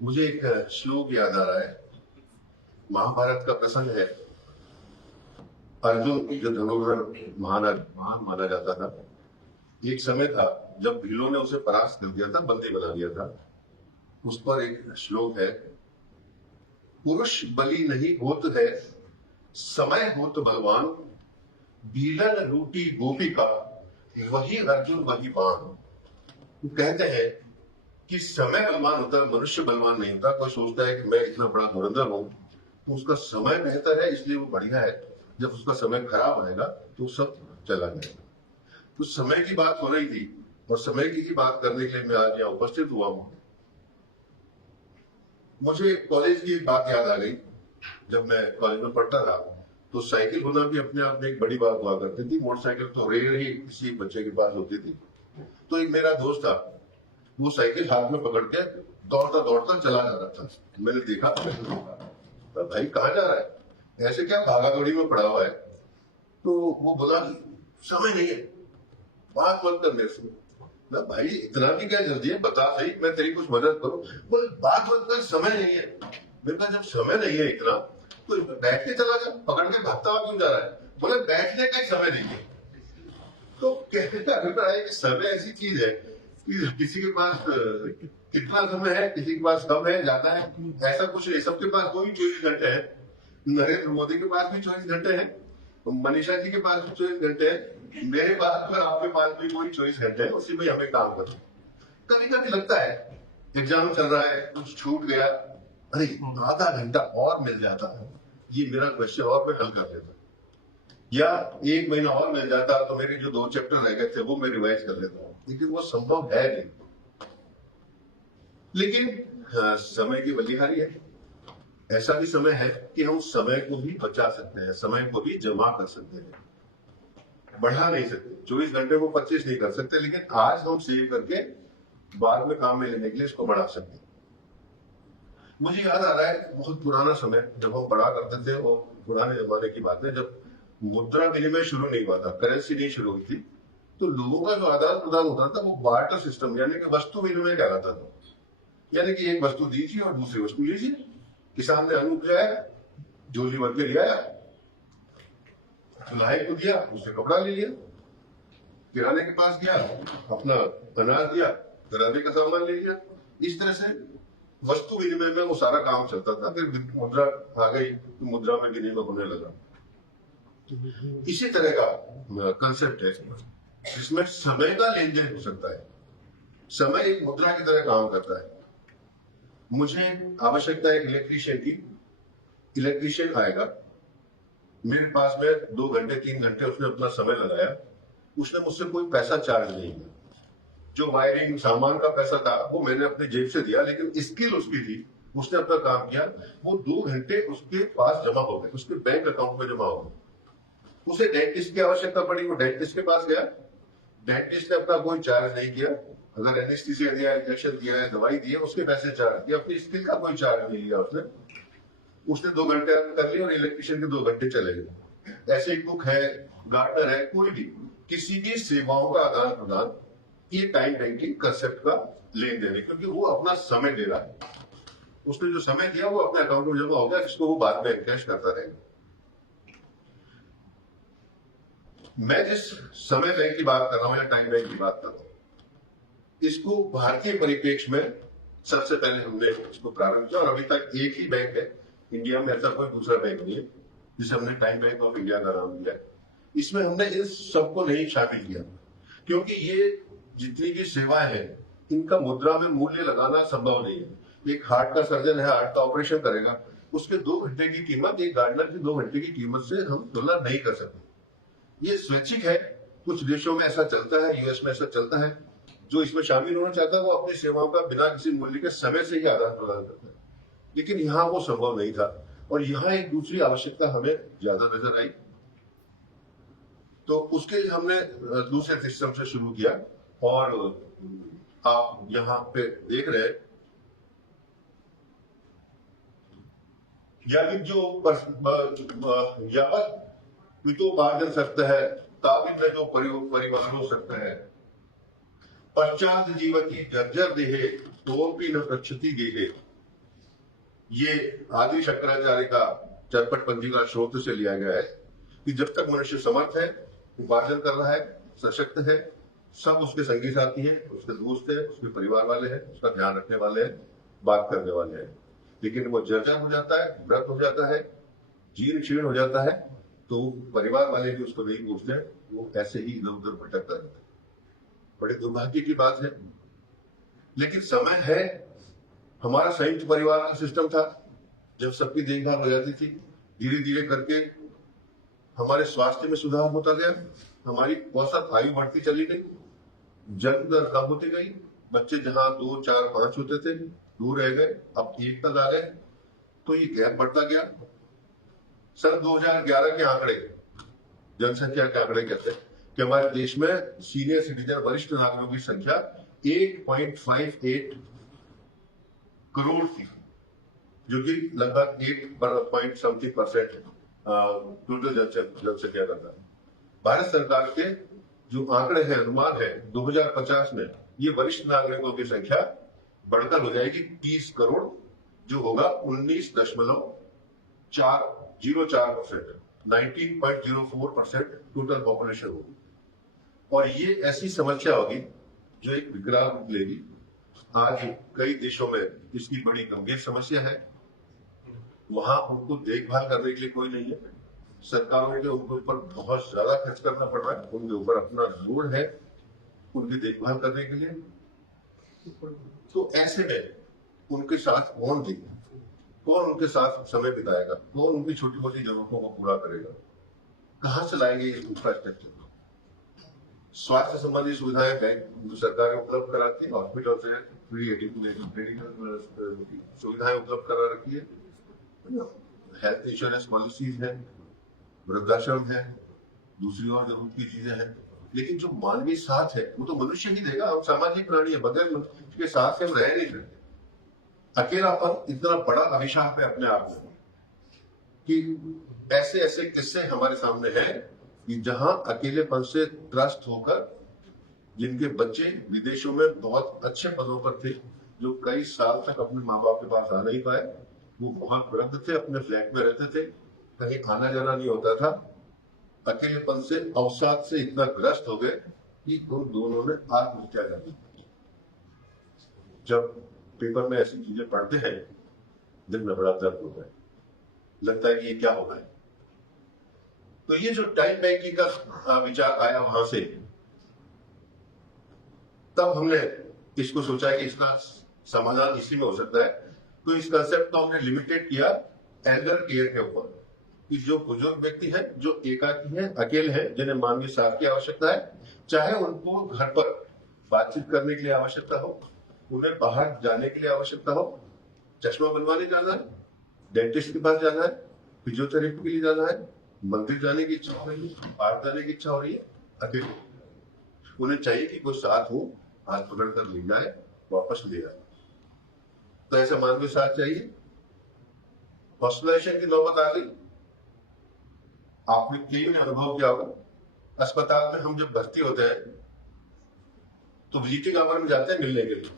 मुझे एक श्लोक याद आ रहा है। महाभारत का प्रसंग है। अर्जुन जो धनुर्धर महान माना जाता था। एक समय था जब भीलों ने उसे परास्त कर दिया था, बंदी बना दिया था। उस पर एक श्लोक है, पुरुष बलि नहीं होत है, समय होत बलवान, भीलन रूटी गोपिका, वही अर्जुन वही बाण। वो कहते हैं कि समय बलवान होता है, मनुष्य बलवान नहीं होता। कोई सोचता है कि मैं इतना बड़ा धुरंधर हूं तो उसका समय बेहतर है इसलिए वो बढ़िया है, जब उसका समय खराब आएगा तो सब चला जाएगा। तो समय की बात हो रही थी और समय की बात करने के लिए मैं आज यहाँ उपस्थित हुआ हूं। मुझे कॉलेज की बात याद आ गई। जब मैं कॉलेज में पढ़ता था तो साइकिल होना भी अपने आप में एक बड़ी बात हुआ करती थी। मोटरसाइकिल तो रेयर ही किसी बच्चे के पास होती थी। तो एक मेरा दोस्त था, वो साइकिल हाथ में पकड़ के दौड़ता दौड़ता चला जा रहा था। मैंने देखा तो भाई कहाँ जा रहा है, ऐसे क्या भागा दौड़ी में पड़ा हुआ है। तो वो बोला समय नहीं है, बात मत कर मेरे से। ना भाई इतना भी क्या जल्दी है, बता सही, मैं तेरी कुछ मदद करूं। बोले बात मत कर, समय नहीं है। मेरे पास जब समय नहीं है इतना तो बैठ के चला जा, पकड़ के भागता हुआ क्यों जा रहा है। बोले बैठने का ही समय नहीं है। तो कहने का अभिप्राय है कि समय ऐसी चीज है कि किसी के पास कितना समय है, किसी के पास कम है, ज्यादा है, ऐसा कुछ नहीं। सबके पास कोई 24 घंटे है। नरेंद्र मोदी के पास भी 24 घंटे हैं, मनीषा जी के पास भी 24 घंटे हैं, मेरे पास और आपके पास भी कोई 24 घंटे है। उसी में हमें काम करना। कभी कभी लगता है एग्जाम चल रहा है, कुछ छूट गया, अरे आधा घंटा और मिल जाता है, ये मेरा क्वेश्चन और मैं हल कर लेता, या 1 महीना और मिल जाता तो मेरे जो 2 चैप्टर रह गए थे वो मैं रिवाइज कर लेता हूँ। लेकिन वो संभव है नहीं। लेकिन समय की बलिहारी है। ऐसा भी समय है कि हम समय को भी बचा सकते हैं, समय को भी जमा कर सकते हैं, बढ़ा नहीं सकते। 24 घंटे को 25 नहीं कर सकते, लेकिन आज हम सेव करके बाद में काम में लेने के लिए इसको बढ़ा सकते हैं। मुझे याद आ रहा है बहुत पुराना समय, जब हम पढ़ा करते थे, वो पुराने जमाने की बात है, जब मुद्रा विनिमय शुरू नहीं हुआ था, करेंसी नहीं शुरू हुई थी, तो लोगों का जो आदान प्रदान होता था वो बार्टर सिस्टम यानी कि वस्तु विनिमय कहलाता था। यानी कि एक वस्तु दीजिए और दूसरी वस्तु लीजिए। किसान ने अन्न उपजाया, झोली भर के ले आया, चुनाहे को दिया, उससे कपड़ा ले लिया। किराने के पास गया, अपना अनाज दिया, किराने का सामान ले लिया। इस तरह से वस्तु विनिमय में वो सारा काम चलता था। फिर मुद्रा आ गई तो मुद्रा में विनिमय होने लगा। इसी तरह का कंसेप्ट है जिसमें समय का लेन देन हो सकता है। समय एक मुद्रा की तरह काम करता है। मुझे आवश्यकता है इलेक्ट्रीशियन की, इलेक्ट्रीशियन आएगा, मेरे पास में 2 घंटे 3 घंटे उसने अपना समय लगाया, उसने मुझसे कोई पैसा चार्ज नहीं किया। जो वायरिंग सामान का पैसा था वो मैंने अपनी जेब से दिया, लेकिन स्किल उसकी थी, उसने अपना काम किया। वो 2 घंटे उसके पास जमा हो गए, उसके बैंक अकाउंट में जमा हो गए। उसे डेंटिस्ट की आवश्यकता पड़ी, वो डेंटिस्ट के पास गया, डेंटिस्ट ने अपना कोई चार्ज नहीं किया। अगर एनेस्थीसिया दिया, इंजेक्शन दिया है, दवाई दी है, उसके पैसे चार्ज दिया, अपनी स्किल का कोई चार्ज नहीं लिया उसने 2 घंटे अर्न कर लिए और इलेक्ट्रिशियन के 2 घंटे चले गए। ऐसे ही कुक है, गार्डनर है, कोई भी किसी भी सेवाओं का आदान प्रदान, ये टाइम बैंकिंग कंसेप्ट का लेन देन है, क्योंकि वो अपना समय दे रहा है। उसने जो समय दिया वो अपने अकाउंट में जमा हो गया, जिसको वो बाद में एनकैश करता रहेगा। मैं जिस समय बैंक की बात कर रहा हूं या टाइम बैंक की बात कर रहा हूं, इसको भारतीय परिप्रेक्ष्य में सबसे पहले हमने इसको प्रारंभ किया, और अभी तक एक ही बैंक है इंडिया में, ऐसा कोई दूसरा बैंक नहीं है जिसे हमने टाइम बैंक ऑफ इंडिया का नाम दिया है। इसमें हमने इन सबको नहीं शामिल किया, क्योंकि ये जितनी भी सेवाएं हैं इनका मुद्रा में मूल्य लगाना संभव नहीं है। एक हार्ट का सर्जन है, हार्ट का ऑपरेशन करेगा, उसके 2 घंटे की कीमत एक गार्डनर की 2 घंटे की कीमत से हम तुलना नहीं कर सकते। ये स्वैच्छिक है। कुछ देशों में ऐसा चलता है, यूएस में ऐसा चलता है। जो इसमें शामिल होना चाहता है वो अपनी सेवाओं का बिना किसी मूल्य के समय से ही आदान प्रदान करता है, लेकिन यहाँ वो संभव नहीं था। और यहाँ एक दूसरी आवश्यकता हमें ज्यादा नजर आई, तो उसके लिए हमने दूसरे सिस्टम से शुरू किया। और आप यहाँ पे देख रहे हैं, यानी जो यावत पितो बार्जन सकता है ताबिन में जो परिवार हो सकता है, पश्चात जीवती जर्जर देहे तो भी न प्रक्षति गेहे। ये आदि शंकराचार्य का चरपट पंथी का स्रोत से लिया गया है कि जब तक मनुष्य समर्थ है, उपार्जन कर रहा है, सशक्त है, सब उसके संगी साथी हैं, उसके दोस्त है, उसके परिवार वाले हैं, उसका ध्यान रखने वाले हैं, बात करने वाले हैं। लेकिन वो जर्जर हो जाता है, व्रत हो जाता है, जीर्ण शीर्ण हो जाता है, तो परिवार वाले भी उसको नहीं पूछते, वो ऐसे ही इधर उधर भटकता रहता है। बड़े दुर्भाग्य की बात है। लेकिन समय है, हमारा संयुक्त परिवार का सिस्टम था, जब सबकी देखभाल हो जाती थी, धीरे धीरे करके हमारे स्वास्थ्य में सुधार होता गया, हमारी औसत आयु बढ़ती चली गई, जन्म दर कम होती गई, बच्चे जहां 2, 4, 5 होते थे, दूर रह गए, अब 1 तक आ गए, तो ये गैप बढ़ता गया। सन 2011 के आंकड़े, जनसंख्या के आंकड़े कहते हैं कि हमारे देश में सीनियर सिटीजन, वरिष्ठ नागरिकों की संख्या 1.58 करोड़ थी, जो कि लगभग 8.something% टोटल जनसंख्या का था। भारत सरकार के जो आंकड़े हैं, अनुमान है, 2050 में ये वरिष्ठ नागरिकों की संख्या बढ़कर हो जाएगी 30 करोड़, जो होगा 19.04%, 19.04% टोटल पॉपुलेशन होगी। और ये ऐसी समस्या होगी जो एक विकराल रूप लेगी। आज कई देशों में इसकी बड़ी गंभीर समस्या है, वहां उनको देखभाल करने के लिए कोई नहीं है, सरकारों के उनके ऊपर बहुत ज्यादा खर्च करना पड़ रहा है, उनके ऊपर अपना लोड है उनकी देखभाल करने के लिए। तो ऐसे में उनके साथ कौन देगा, कौन उनके साथ समय बिताएगा, कौन उनकी छोटी मोटी जरूरतों को पूरा करेगा, कहां से लाएंगे ये इंफ्रास्ट्रक्चर? स्वास्थ्य संबंधी सुविधाएं बैंक सरकार उपलब्ध कराती है, हॉस्पिटल से फ्री मेडिकल सुविधाएं उपलब्ध करा रखी है, हेल्थ इंश्योरेंस पॉलिसीज है, वृद्धाश्रम है, दूसरी और जरूरत की चीजें हैं। लेकिन जो मानवीय साथ है वो तो मनुष्य ही देगा। हम सामाजिक प्राणी है, बगैर मनुष्य के साथ से हम रह नहीं सकते। अकेलापन इतना बड़ा अभिशाप है अपने आप में कि ऐसे ऐसे किस्से हमारे सामने हैं कि जहां अकेलेपन से त्रस्त होकर जिनके बच्चे विदेशों में बहुत अच्छे पदों पर थे, जो कई साल तक अपने माँ बाप के पास आ नहीं पाए, वो बहुत वृद्ध थे, अपने फ्लैट में रहते थे, कहीं आना जाना नहीं होता था, अकेलेपन से, अवसाद से इतना ग्रस्त हो गए कि उन दोनों ने आत्महत्या कर दी। जब पेपर में ऐसी चीजें पढ़ते हैं, दिल में बड़ा दर्द होता है, लगता है कि ये क्या हो रहा है। तो ये जो टाइम बैंकिंग का विचार आया वहां से, तब हमने इसको सोचा कि इसका समाधान इसी में हो सकता है। तो इस कंसेप्ट को हमने लिमिटेड किया एल्डर केयर के ऊपर, कि जो बुजुर्ग व्यक्ति है, जो एकाकी है, अकेले है, जिन्हें मानवीय साथ की आवश्यकता है, चाहे उनको घर पर बातचीत करने के लिए आवश्यकता हो, उन्हें बाहर जाने के लिए आवश्यकता हो, चश्मा बनवाने जाना है, डेंटिस्ट के पास जाना है, फिजियोथेरेपी के लिए जाना है, मंदिर जाने की इच्छा हो रही है, बाहर जाने की इच्छा हो रही है, अकेले उन्हें चाहिए कि कोई साथ हो, हाथ पकड़कर ले जाए, वापस ले जाए। तो ऐसा मानवीय साथ चाहिए। हॉस्पिटलाइजेशन की नौबत आ गई। आपने कई ने अनुभव किया होगा, अस्पताल में हम जब भर्ती होते हैं तो विजिटिंग आवर में जाते हैं मिलने के लिए,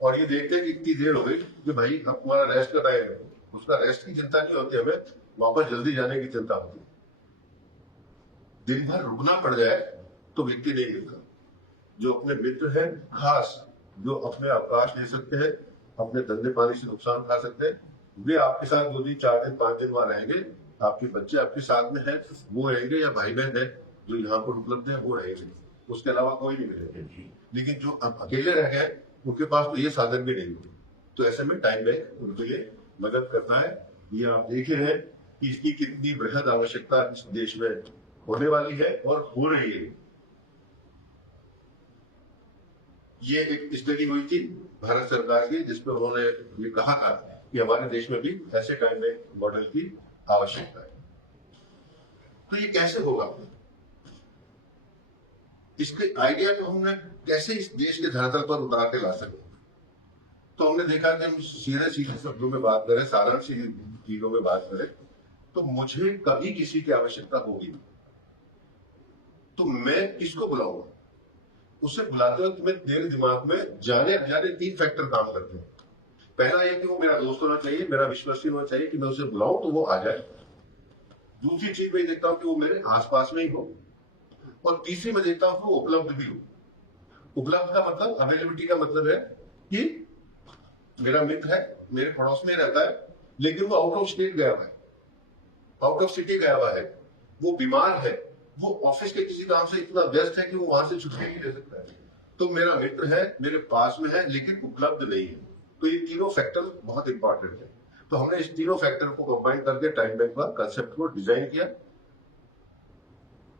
और ये देखते हैं कि इतनी देर हो गई कि भाई अब तुम्हारा रेस्ट का टाइम है। उसका रेस्ट की चिंता नहीं होती, हमें वापस जल्दी जाने की चिंता होती है। दिन भर रुकना पड़ जाए तो व्यक्ति नहीं मिलता। जो अपने मित्र हैं, खास जो अपने अवकाश ले सकते हैं, अपने धंधे पानी से नुकसान खा सकते हैं, वे आपके साथ 2 दिन, 4 दिन, 5 दिन वहां रहेंगे। आपके बच्चे आपके साथ में है वो रहेंगे, या भाई बहन है जो यहाँ पर उपलब्ध है वो रहेंगे, उसके अलावा कोई नहीं मिलेगा। लेकिन जो अकेले रह गए उनके पास तो ये साधन भी नहीं होते। तो ऐसे में टाइम बैंक उनके लिए मदद करता है। ये आप देखे हैं कि इसकी कितनी बृहद आवश्यकता इस देश में होने वाली है और हो रही है। ये एक स्टडी हुई थी भारत सरकार की, जिसमें उन्होंने ये कहा था कि हमारे देश में भी ऐसे टाइम बैंक मॉडल की आवश्यकता है। तो ये कैसे होगा, इसके आइडिया को हमने कैसे इस देश के धरातल पर उतार के ला सकते। तो हमने देखा कि हम सीधे सीधे शब्दों में बात करें, सारांश चीजों में बात करें, तो मुझे कभी किसी की आवश्यकता होगी तो मैं किसको बुलाऊंगा? उसे बुलाते वक्त मेरे दिमाग में जाने अनजाने 3 फैक्टर काम करते हैं। पहला ये कि वो मेरा दोस्त होना चाहिए, मेरा विश्वसनीय होना चाहिए कि मैं उसे बुलाऊं तो वो आ जाए। दूसरी चीज मैं देखता हूँ कि वो मेरे आसपास में ही हो, और तीसरी मैं देखता हूँ कि वो उपलब्ध भी हो। उपलब्ध का मतलब, अवेलेबिलिटी का मतलब है कि मेरा मित्र है, मेरे पड़ोस में रहता है, लेकिन वो आउट ऑफ स्टेट गया हुआ है, आउट ऑफ सिटी गया हुआ है, वो बीमार है, वो ऑफिस के किसी काम से इतना व्यस्त है कि वो वहां से छुट्टी नहीं ले सकता है। तो मेरा मित्र है, मेरे पास में है, लेकिन उपलब्ध नहीं है। तो ये तीनों फैक्टर बहुत इंपॉर्टेंट है। तो हमने इस तीनों फैक्टर को कंबाइन करके टाइम बैंक का कंसेप्ट को डिजाइन किया।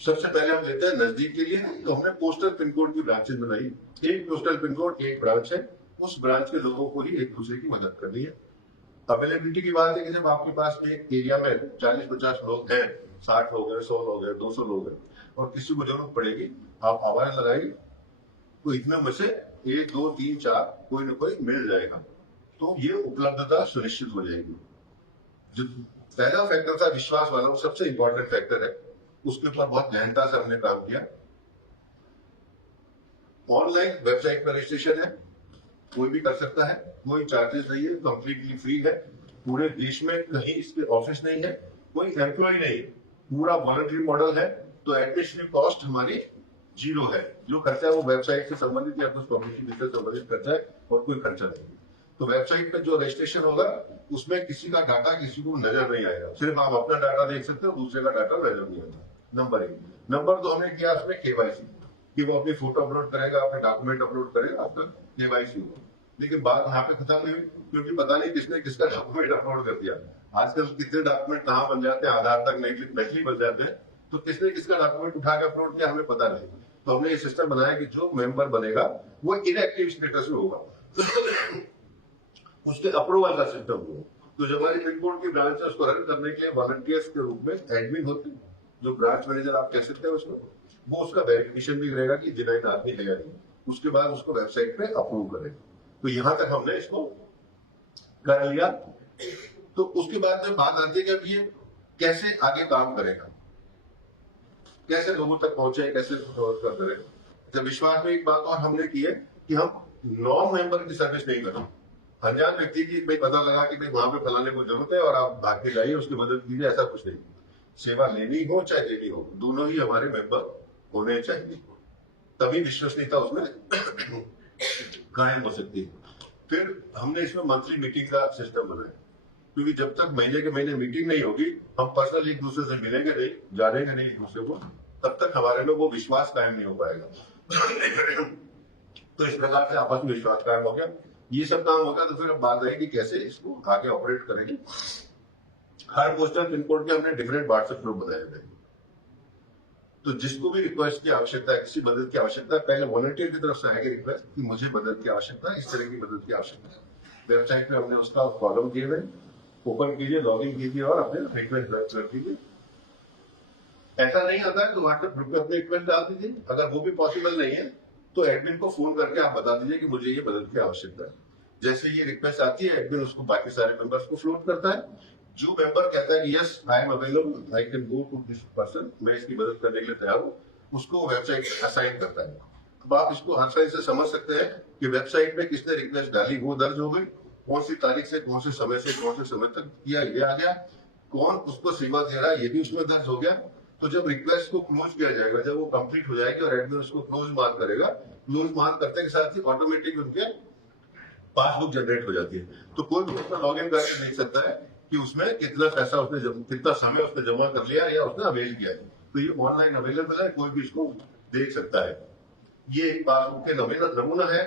सबसे पहले हम लेते हैं नजदीक के लिए, तो हमने पोस्टल पिन कोड की ब्रांचेस बनाई। एक पोस्टल पिन कोड, एक ब्रांच है, उस ब्रांच के लोगों को ही एक दूसरे की मदद करनी है। अवेलेबिलिटी की बात है कि जब आपके पास में एक एरिया में 40-50 लोग हैं, 60 लोग हैं, 100 लोग हैं, 200 लोग हैं, और किसी को जरूरत पड़ेगी, आप आवाज लगाइए, तो इतने में से 1, 2, 3, 4 कोई ना कोई मिल जाएगा। तो ये उपलब्धता सुनिश्चित हो जाएगी। जो पहला फैक्टर था विश्वास वाला, वो सबसे इंपॉर्टेंट फैक्टर है, उसके ऊपर बहुत गहनता से हमने काम किया। ऑनलाइन वेबसाइट पर रजिस्ट्रेशन है, कोई भी कर सकता है, कोई चार्जेस नहीं है, कंप्लीटली फ्री है। पूरे देश में कहीं इसके ऑफिस नहीं है, कोई एम्प्लॉय नहीं है, पूरा वॉलंटरी मॉडल है। तो एडमिनिस्ट्रेटिव कॉस्ट हमारी 0 है। जो खर्चा है वो वेबसाइट से संबंधित या कुछ पब्लिसिटी से संबंधित खर्चा है, और कोई खर्चा नहीं। तो वेबसाइट पे जो रजिस्ट्रेशन होगा उसमें किसी का डाटा किसी को नजर नहीं आएगा, सिर्फ आप अपना डाटा देख सकते हो, दूसरे का डाटा नजर नहीं आता। नंबर 1। नंबर 2, हमने किया उसमें केवाईसी, कि वो अपनी फोटो अपलोड करेगा, अपने डॉक्यूमेंट अपलोड करेगा, आपका केवाईसी होगा। लेकिन बात यहाँ पे खत्म नहीं हुई, क्योंकि पता नहीं किसने किसका डॉक्यूमेंट अपलोड कर दिया। आजकल कितने डॉक्यूमेंट कहाँ बन जाते हैं, आधार तक नकली बन जाते हैं, तो किसने किसका डॉक्यूमेंट उठा के अपलोड किया हमें पता नहीं। तो हमने ये सिस्टम बनाया कि जो मेंबर बनेगा वो इनएक्टिव स्टेटस में होगा, उसके अप्रूवल का सिस्टम हो। तो जो हमारी पिन कोड की ब्रांच है उसको रन करने के लिए वॉलंटियर्स के रूप में एडमिन होते हैं, जो ब्रांच मैनेजर आप कह सकते हैं उसको, वो उसका वेरिफिकेशन भी करेगा कि जिनाइट आदमी है या नहीं, उसके बाद उसको वेबसाइट पे अप्रूव करेगा। तो यहां तक हमने इसको कर लिया। तो उसके बाद में बात आती है कि अब ये कैसे आगे काम करेगा, कैसे लोगों तक पहुंचे, कैसे करें। तो विश्वास में एक बात और हमने की है कि हम नॉन मेंबर की सर्विस नहीं करें। अनजान व्यक्ति की भाई पता लगा कि भाई वहां पे फलाने को जरूरत है और आप भाग के जाइए उसकी मदद कीजिए, ऐसा कुछ नहीं। सेवा लेनी हो चाहे देनी हो, दोनों ही हमारे मेंबर होने चाहिए, तभी विश्वसनीयता उसमें कायम हो सकती है। फिर हमने इसमें मंथली मीटिंग का सिस्टम बनाया, क्योंकि जब तक महीने के महीने मीटिंग नहीं होगी, हम पर्सनली एक दूसरे से मिलेंगे नहीं, जानेंगे नहीं एक दूसरे को, तब तक हमारे में वो विश्वास कायम नहीं हो पाएगा। तो इस प्रकार से आपस में विश्वास कायम हो गया, ये सब काम होगा। तो फिर अब बात रहेगी कैसे इसको आगे ऑपरेट करेंगे। हर पोस्टल पिन कोड के हमने डिफरेंट व्हाट्सएप ग्रुप बनाए हुए, तो जिसको भी रिक्वेस्ट की आवश्यकता है, किसी मदद की आवश्यकता है, पहले वॉलंटियर की तरफ से आएगी रिक्वेस्ट कि मुझे मदद की आवश्यकता है, इस तरह की मदद की आवश्यकता है। वेबसाइट पे हमने उसका कॉलम दिए हुए, ओपन कीजिए, लॉग इन कीजिए और अपने रिक्वेस्ट दर्ज कर दीजिए। ऐसा नहीं आता है तो व्हाट्सएप ग्रुप में अपने रिक्वेस्ट डाल दीजिए। अगर वो भी पॉसिबल नहीं है तो एडमिन को फोन करके आप बता दीजिए कि मुझे ये मदद की आवश्यकता है। जैसे ये रिक्वेस्ट आती है, एडमिन उसको बाकी सारे मेंबर्स को फ्लोट करता है। जो मेंबर कहता है कि yes I am available, I can go to this person, मैं इसकी मदद करने के लिए तैयार हूँ, उसको वेबसाइट असाइन करता है। अब आप इसको आसानी से समझ सकते हैं कि वेबसाइट पे किसने रिक्वेस्ट डाली वो दर्ज हो गई, कौन सी तारीख से कौन से समय तक किया ये आ गया, कौन उसको सेवा दे रहा है ये भी उसमें दर्ज हो गया। तो जब रिक्वेस्ट को क्लोज किया जाएगा, जब वो कंप्लीट हो जाएगी और एडमिन उसको क्लोज मार्क करेगा, क्लोज मार्क करने के साथ ही ऑटोमेटिक उनके पासबुक जनरेट हो जाती है। तो कोई भी उसमें लॉग इन करके देख सकता है कि उसमें कितना पैसा उसने कितना समय उसने जमा कर लिया या उसने अवेल किया है। तो ये ऑनलाइन अवेलेबल है, कोई भी इसको देख सकता है। ये एक पासबुक के नमूना है।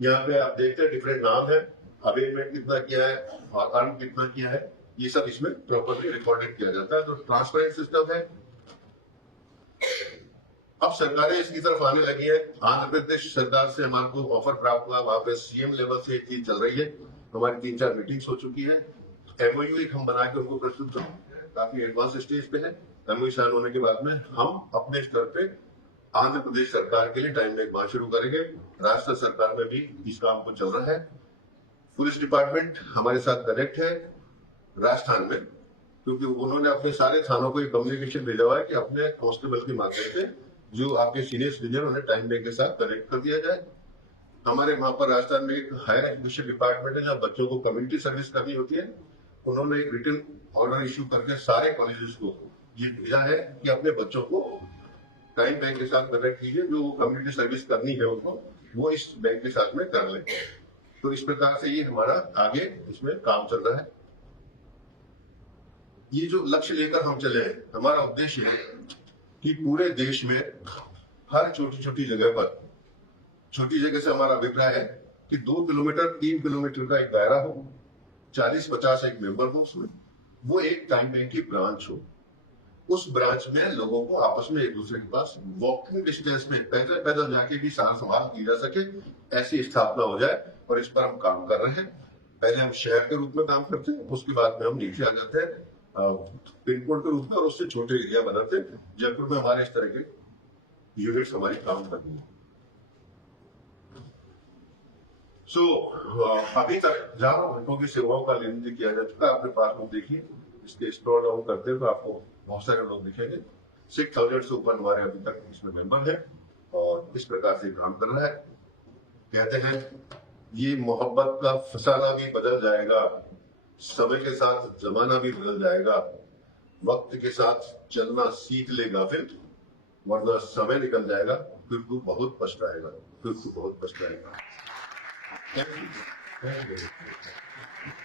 यहाँ पे आप देखते हैं डिफरेंट नाम है, अवेलमेंट कितना किया है और अर्न कितना किया है, ये सब इसमें प्रॉपरली रिकॉर्डेड किया जाता है। तो ट्रांसपेरेंट सिस्टम है। अब सरकारें इसकी तरफ आने लगी है। आंध्र प्रदेश सरकार से हमारे को ऑफर प्राप्त हुआ, वहां पे सीएम लेवल से एक चीज चल रही है, हमारी 3-4 मीटिंग्स हो चुकी है। एमओयू एक हम बना के उनको प्रस्तुत काफी एडवांस स्टेज पे है। एमओयू साइन होने के बाद में हम अपने स्तर पे आंध्र प्रदेश सरकार के लिए टाइम बैंक मांग शुरू करेंगे। राष्ट्र सरकार में भी इस काम को चल रहा है। पुलिस डिपार्टमेंट हमारे साथ कनेक्ट है राजस्थान में, क्योंकि उन्होंने अपने सारे थानों को कम्युनिकेशन भेजा हुआ है कि अपने कांस्टेबल के माध्यम से जो आपके सीनियर सिटीजन उन्हें टाइम बैंक के साथ कनेक्ट कर दिया जाए। हमारे वहां पर राजस्थान में एक हायर एजुकेशन डिपार्टमेंट है, जहाँ बच्चों को कम्युनिटी सर्विस करनी होती है। उन्होंने एक रिटन ऑर्डर इश्यू करके सारे कॉलेजेस को ये भेजा है कि अपने बच्चों को टाइम बैंक के साथ कनेक्ट कीजिए, जो कम्युनिटी सर्विस करनी है उनको, वो इस बैंक के साथ में कर ले। तो इस प्रकार से ये हमारा आगे इसमें काम चल रहा है। ये जो लक्ष्य लेकर हम चले हैं, हमारा उद्देश्य है कि पूरे देश में हर छोटी छोटी जगह पर, छोटी जगह से हमारा अभिप्राय है कि 2 किलोमीटर 3 किलोमीटर का एक दायरा हो, 40-50 एक मेंबर हो उसमें, वो एक टाइम बैंक की ब्रांच हो। उस ब्रांच में लोगों को आपस में एक दूसरे के पास वॉकिंग डिस्टेंस में पैदल पैदल जाके भी सार संभाल की जा सके, ऐसी स्थापना हो जाए। और इस पर हम काम कर रहे हैं। पहले हम शहर के रूप में काम करते हैं, उसके बाद में हम नीचे आ जाते हैं पिन कोड के रूप में, और उससे छोटे एरिया बनाते हैं। जयपुर में हमारे इस तरह के यूनिट्स हमारी काम कर रही है। अभी तक जहां बैंकों की सेवाओं का लेन देन किया जा चुका है, अपने पास में देखिए, इसके स्क्रॉल डाउन करते हैं तो आपको बहुत सारे लोग दिखेंगे। 6,000 से ऊपर हमारे अभी तक इसमें मेंबर है और इस प्रकार से काम कर रहा है। कहते हैं ये मोहब्बत का फसाना भी बदल जाएगा, समय के साथ जमाना भी बदल जाएगा, वक्त के साथ चलना सीख लेगा फिर, वरना समय निकल जाएगा, फिर तू बहुत पछताएगा, फिर तू बहुत पछताएगा। Thank you. Thank you.